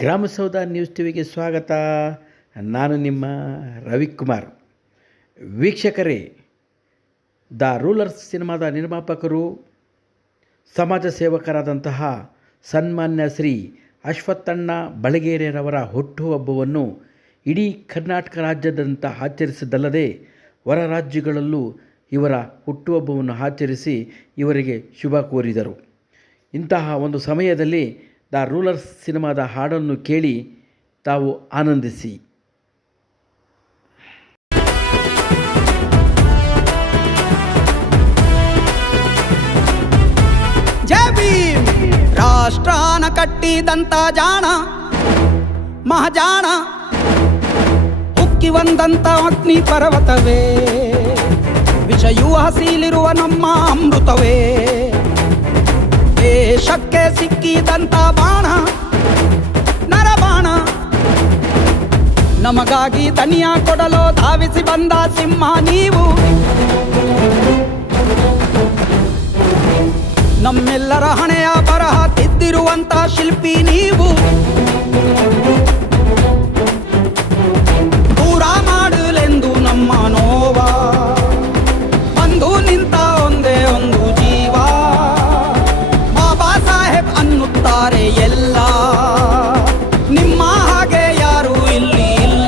ಗ್ರಾಮಸೌಧ news ಟಿವಿಗೆ ಸ್ವಾಗತ. ನಾನು ನಿಮ್ಮ ರವಿಕುಮಾರ್. ವೀಕ್ಷಕರೇ, ದ ರೂಲರ್ಸ್ ಸಿನಿಮಾದ ನಿರ್ಮಾಪಕರು, ಸಮಾಜ ಸೇವಕರಾದಂತಹ ಸನ್ಮಾನ್ಯ ಶ್ರೀ ಅಶ್ವತ್ಥಣ್ಣ ಬಳಗೇರಿಯವರ ಹುಟ್ಟುಹಬ್ಬವನ್ನು ಇಡೀ ಕರ್ನಾಟಕ ರಾಜ್ಯಾದ್ಯಂತ ಆಚರಿಸಿದ್ದಲ್ಲದೆ ಹೊರ ರಾಜ್ಯಗಳಲ್ಲೂ ಇವರ ಹುಟ್ಟುಹಬ್ಬವನ್ನು ಆಚರಿಸಿ ಇವರಿಗೆ ಶುಭ ಕೋರಿದರು. ಇಂತಹ ಒಂದು ಸಮಯದಲ್ಲಿ ದ ರೂಲರ್ಸ್ ಸಿನಿಮಾದ ಹಾಡನ್ನು ಕೇಳಿ ತಾವು ಆನಂದಿಸಿ. ಜೈ ಭೀಮ್. ರಾಷ್ಟ್ರಾನ ಕಟ್ಟಿದಂತ ಜಾಣ ಮಹಾಜಾಣ, ಉಕ್ಕಿ ಬಂದಂತ ಅಗ್ನಿ ಪರ್ವತವೇ, ವಿಷಯೂ ಹಸಿಲಿರುವ ನಮ್ಮ ಅಮೃತವೇ, ದೇಶಕ್ಕೆ ಸಿಕ್ಕಿದಂತ ಬಾಣ ನರಬಾಣ, ನಮಗಾಗಿ ದನಿಯ ಕೊಡಲು ಧಾವಿಸಿ ಬಂದ ಸಿಂಹ ನೀವು. ನಮ್ಮೆಲ್ಲರ ಹಣೆಯ ಬರಹ ತಿದ್ದಿರುವಂತ ಶಿಲ್ಪಿ ನೀವು. ದೂರ ಮಾಡಲೆಂದು ನಮ್ಮ ನೋವ ಬಂದು ನಿಂತ ಒಂದೇ ಒಂದು ಜೀವ, ಬಾಬಾ ಸಾಹೇಬ್ ಅನ್ನುತ್ತಾರೆ ಎಲ್ಲ, ನಿಮ್ಮ ಹಾಗೆ ಯಾರು ಇಲ್ಲಿ ಇಲ್ಲ.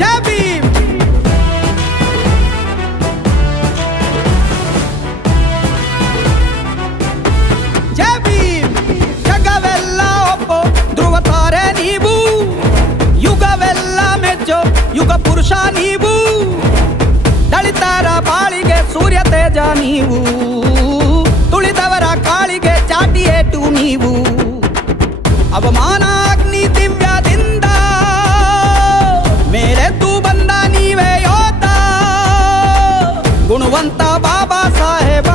ಜೈ ಭೀಮ್. ಜೈ ಭೀಮ್. ಜಗವೆಲ್ಲ ಒಪ್ಪೋ ಧ್ರುವ ತಾರೆ ನೀವು, ಯುಗವೆಲ್ಲ ಮೆಚ್ಚೋ ಯುಗ ಪುರುಷ ನೀವು, ದಳಿತರ ಬಾಳಿಗೆ ಸೂರ್ಯ ತೇಜ ನೀವು, ತುಳಿದವರ ಕಾಳಿಗೆ ಚಾಟಿ ಏಟು ನೀವು. ಅವಮಾನ ಅಗ್ನಿ ದಿವ್ಯದಿಂದ ಮೇಲೆದ್ದು ಬಂದ ನೀವೇ ಯೋಧ, ಗುಣವಂತ ಬಾಬಾ ಸಾಹೇಬ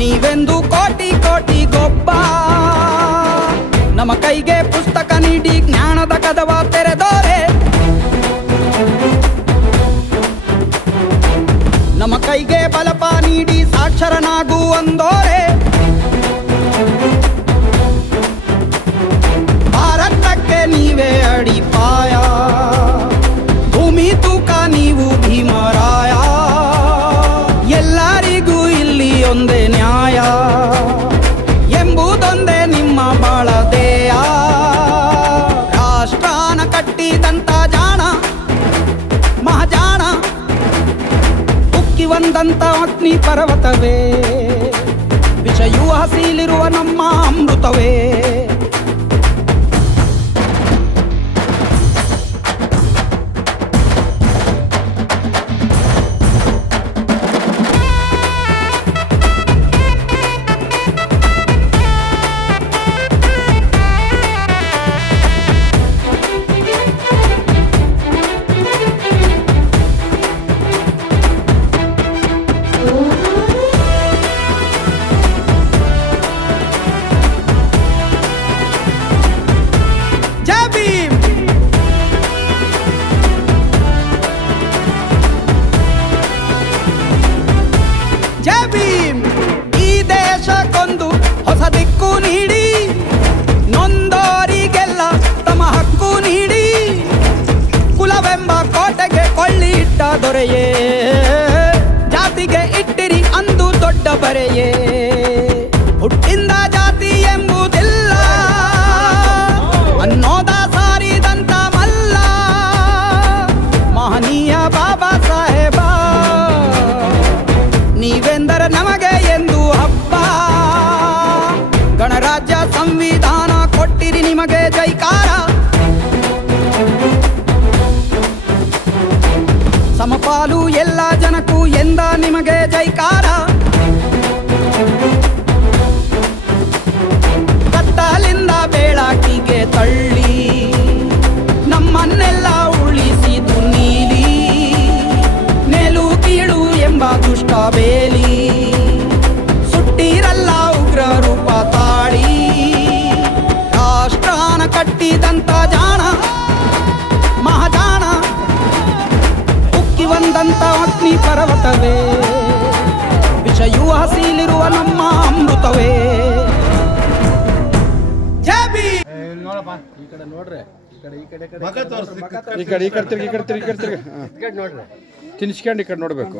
ನೀವೆಂದು ಕೋಟಿ ಕೋಟಿ ಗೊಬ್ಬ. ನಮ್ಮ ಕೈಗೆ ಪುಸ್ತಕ ನೀಡಿ ಜ್ಞಾನದ ಕದವ ತೆರೆದೋರೆ, ನಮ್ಮ ಕೈಗೆ ಬಲಪ ನೀಡಿ ಸಾಕ್ಷರನಾಗು ಅಂದೋರೆ, ಭಾರತಕ್ಕೆ ನೀವೇ ಅಡಿಪಾಯ, ಭೂಮಿ ತೂಕ ನೀವು ಭೀಮರಾಯ, ಎಲ್ಲರಿಗೂ ಇಲ್ಲಿ ಒಂದೇ ನ್ಯಾಯ ಎಂಬುದೊಂದೇ ನಿಮ್ಮ ಬಾಳದೇಯ. ರಾಷ್ಟ್ರಾನ ಕಟ್ಟಿದಂತ ಜಾಣ ಮಹಾಜಾಣ, ಉಕ್ಕಿ ಬಂದಂತ ಅಗ್ನಿ ಪರ್ವತವೇ, ವಿಷಯೂ ಹಸಿಲಿರುವ ನಮ್ಮ ಅಮೃತವೇ. ಜೈ ಭೀಮ್. ಜೈ ಭೀಮ್. ಈ ದೇಶಕ್ಕೊಂದು ಹೊಸ ದಿಕ್ಕು ನೀಡಿ, ನೊಂದೋರಿಗೆಲ್ಲ ತಮ್ಮ ಹಕ್ಕು ನೀಡಿ, ಕುಲವೆಂಬ ಕೋಟೆಗೆ ಕೊಳ್ಳಿ ಇಟ್ಟ ದೊರೆಯೇ, ಜಾತಿಗೆ ಇಟ್ಟಿರಿ ಅಂದು ದೊಡ್ಡ ಬರೆಯೇ. ಹುಟ್ಟಿಂದ ಜಾತಿ ಎಂಬುದಿಲ್ಲ ಅನ್ನೋದ ಸಾರಿದಂತ ಮಲ್ಲ, ಮಹನೀಯ ಬಾಬಾ ಸಾಹೇಬ ನೀವೆಂದರೆ ನಮಗೆ ಎಂದು ಹಬ್ಬ. ಗಣರಾಜ್ಯ ಸಂವಿಧಾನ ಕೊಟ್ಟಿರಿ ನಿಮಗೆ ಜೈಕಾರ, ಸಮಪಾಲು ಎಲ್ಲ ಜನಕ್ಕೂ ಎಂದ ನಿಮಗೆ ಜೈಕಾರ. ಕತ್ತಲಿಂದ ಬೆಳಕಿಗೆ ತಳ್ಳಿ ನಮ್ಮನ್ನೆಲ್ಲ ಉಳಿಸಿದು ನೀಲಿ, ಅಗ್ನಿ ಪರ್ವತವೇ, ವಿಷಯೂ ಹಸಿಲಿರುವ ನಮ್ಮ ಅಮೃತವೇ. ಜೈ ಭೀಮ್. ಈ ಕಡೆ ನೋಡ್ರಿ, ಈ ಕಡೆ ಈ ಕಡೆ ತಿರ್ಗಿ ತಿನ್ಸ್ಕೊಂಡು ಈ ಕಡೆ ನೋಡಬೇಕು.